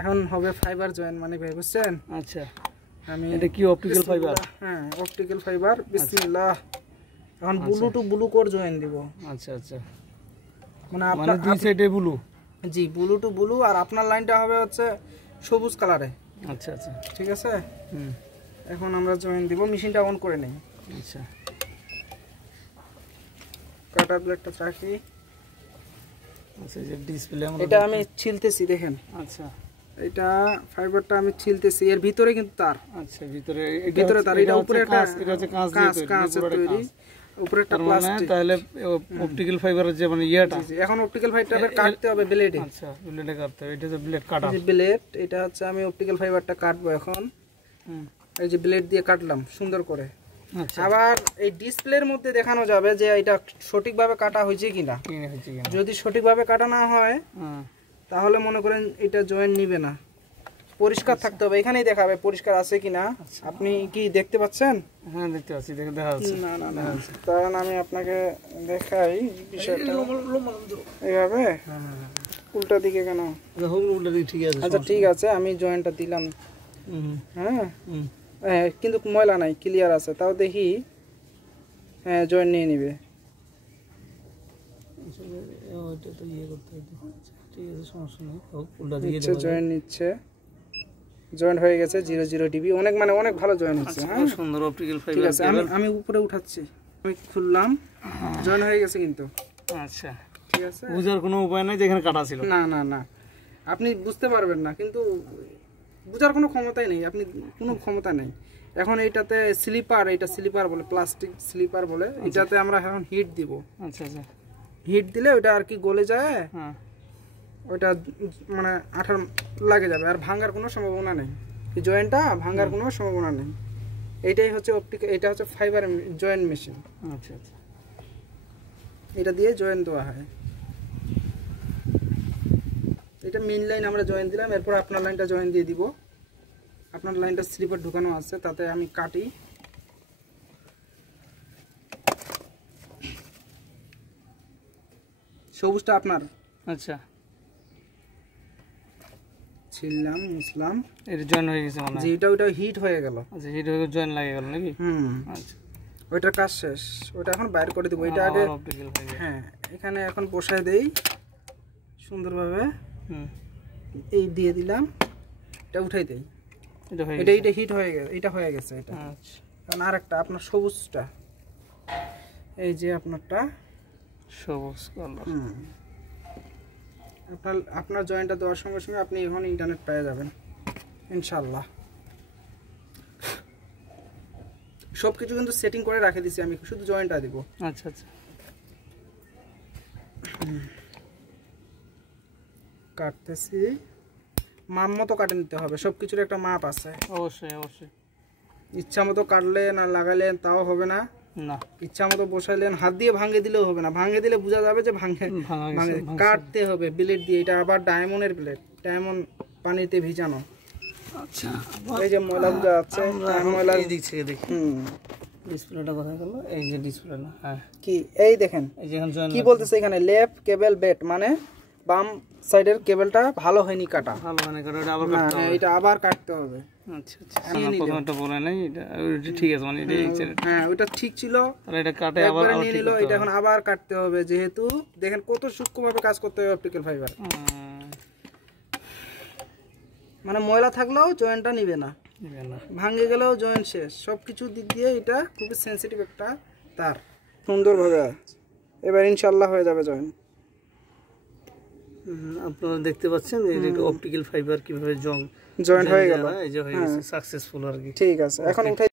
এখন হবে fibre join মানে ভাই বুঝছেন? আচ্ছা, আমি এটা কি অপটিক্যাল ফাইবার? হ্যাঁ অপটিক্যাল ফাইবার। বিসমিল্লাহ। এখন blue to blue core join দিব। আচ্ছা আচ্ছা, মানে মানে দুই সাইডে ব্লু? জি, ব্লু টু ব্লু। আর আপনার লাইনটা হবে হচ্ছে সবুজ কালারে। আচ্ছা আচ্ছা, ঠিক আছে। এখন আমরা জয়েন দিব। মেশিনটা অন করে নেই। আচ্ছা, কাটার ব্লেডটা চাকি। আচ্ছা, এই যে ডিসপ্লে আমরা এটা আমি ছিলতেছি দেখেন। আচ্ছা, এটা ফাইবারটা আমি ছিলতেছি। এর ভিতরে কিন্তু তার। আচ্ছা, ভিতরে তার। এটা উপরে একটা এটা হচ্ছে কাঁচ তৈরি, উপরে একটা প্লাস্টিক। তাহলে অপটিক্যাল ফাইবারের যে মানে ইয়াটা, এখন অপটিক্যাল ফাইবারটা কাটতে হবে ব্লেডে। আচ্ছা, ব্লেডে কাটতে হবে। এটা যে ব্লেড কাটা, এই যে ব্লেড, এটা হচ্ছে আমি অপটিক্যাল ফাইবারটা কাটবো এখন। এই যে ব্লেড দিয়ে কাটলাম সুন্দর করে। আবার এই ডিসপ্লের মধ্যে দেখানো যাবে যে এটা সঠিকভাবে কাটা হয়েছে কিনা। যদি সঠিকভাবে কাটা না হয় তাহলে মনে করেন এটা জয়েন নিবে না। পরিষ্কার থাকতে হবে, এখানেই দেখাবে পরিষ্কার আছে কিনা। আপনি কি দেখতে পাচ্ছেন? হ্যাঁ দেখতে পাচ্ছি, দেখা যাচ্ছে। না না না, কারণ আমি আপনাকে দেখাই বিষয়টা এইভাবে। উল্টা দিকে কেন? উল্টা দিকে ঠিক আছে। আচ্ছা ঠিক আছে, আমি জয়েন্টটা দিলাম। হ্যাঁ হ্যাঁ, কিন্তু ময়লা নাই, ক্লিয়ার আছে। তাও দেখি। হ্যাঁ, জয়েন্ট নিয়ে নিবে। জয়েন্ট নিচ্ছে। জয়েন্ট হয়ে গেছে 00 ডিবি। অনেক মানে অনেক ভালো জয়েন্ট হচ্ছে। হ্যাঁ সুন্দর অপটিক্যাল ফাইবার। ঠিক আছে, আমি উপরে উঠাচ্ছি। আমি খুললাম, জয়েন্ট হয়ে গেছে কিন্তু। আচ্ছা ঠিক আছে, বুঝার কোনো উপায় নাই যেখানে কাটা ছিল? না না না, আপনি বুঝতে পারবেন না, কিন্তু বুঝার কোনো ক্ষমতাই নেই। আপনি কোনো ক্ষমতা নেই। এখন এইটাতে স্লিপার, এটা স্লিপার বলে, প্লাস্টিক স্লিপার বলে। এটাতে আমরা এখন হিট দিব। আচ্ছা আচ্ছা, হিট দিলে ওটা আর কি গলে যায়। হ্যাঁ, ওইটা মানে আঠার লাগে যাবে, আর ভাঙার কোনো সম্ভাবনা নেই। এই জয়েন্টটা ভাঙার কোনো সম্ভাবনা নেই। এইটাই হচ্ছে অপটিক্যাল, এটা হচ্ছে ফাইবার জয়েন্ট মেশিন। আচ্ছা আচ্ছা, এটা দিয়ে জয়েন্ট দেওয়া হয়। এটা মেইন লাইন আমরা জয়েন দিলাম। এরপর আপনার লাইনটা জয়েন দিয়ে দিব। আপনার লাইনটা স্লিপার ঢুকানো আছে, তাতে আমি কাটি। সবুজটা আপনার। আচ্ছা, ছিললাম, মুছলাম। এটা জয়েন হয়ে গেছে মানে? জি, ওটা হিট হয়ে গেল। আচ্ছা, হিট হয়ে জয়েন লাগে গেল নাকি? আচ্ছা, ওইটার কাজ শেষ। ওইটা এখন বাইর করে দিব। এটা আগে হ্যাঁ এখানে এখন বসায় দেই সুন্দরভাবে। এই দিয়ে দিলাম, এটা উঠাই দেই। এটা হিট হয়ে গেছে, এটা হয়ে গেছে এটা। আচ্ছা, কারণ আরেকটা আপনার সবুজটা, এই যে আপনারটা সবুজ কালার। আপনার জয়েন্টটা দেওয়ার সঙ্গে সঙ্গে আপনি এখন ইন্টারনেট পেয়ে যাবেন ইনশাল্লাহ। সবকিছু কিন্তু সেটিং করে রাখে দিছি আমি, শুধু জয়েন্টটা দিব। আচ্ছা আচ্ছা, কাটতেছি। মাপ মতো কাটে নিতে হবে, সবকিছুর একটা মাপ আছে। অবশ্যই অবশ্যই। ইচ্ছা মতো কাটলেন আর লাগাইলেন তাও হবে না। না, ইচ্ছা মতো বসাইলেন, হাত দিয়ে ভাঙে দিলেও হবে না। ভাঙে দিলে বোঝা যাবে যে ভাঙে। কাটতে হবে ব্লেড দিয়ে। এটা আবার ডায়মন্ডের ব্লেড, ডায়মন্ড পানিতে ভিজানো। আচ্ছা, এই যে ময়লাগুলো আছে, ময়লা দিক থেকে দেখি। ডিসপ্লেটা কোথায় গেল? এই যে ডিসপ্লেটা। হ্যাঁ, কি এই দেখেন, এই যে কি বলতেছে এখানে, লেফট কেবল বেট, মানে বাম সাইডের কেবলটা ভালো হয়নি কাটা। ভালো হয়নি কাটা, এটা আবার কাটতে হবে। এটা আবার কাটতে হবে। আচ্ছা আচ্ছা, প্রথমটা বলে নাই, এটা ঠিক আছে মানে এটা হ্যাঁ ওটা ঠিক ছিল, তাহলে এটা কাটে আবার নিয়ে নিল। এটা এখন আবার কাটতে হবে, যেহেতু দেখেন কত সূক্ষ্মভাবে কাজ করতে হবে অপটিক্যাল ফাইবার। মানে ময়লা থাকলেও জয়েন্টটা নিবে না, ভাঙে গেলেও জয়েন্ট শেষ। সবকিছু দিক দিয়ে এটা খুবই সেন্সিটিভ একটা তার। সুন্দরভাবে এবার ইনশাল্লাহ হয়ে যাবে জয়েন্ট। আপনারা দেখতে পাচ্ছেন এটা অপটিক্যাল ফাইবার কিভাবে জয়েন্ট হয়ে গেল, এই যে হয়ে গেছে সাকসেসফুল আর কি। ঠিক আছে, এখন উঠাই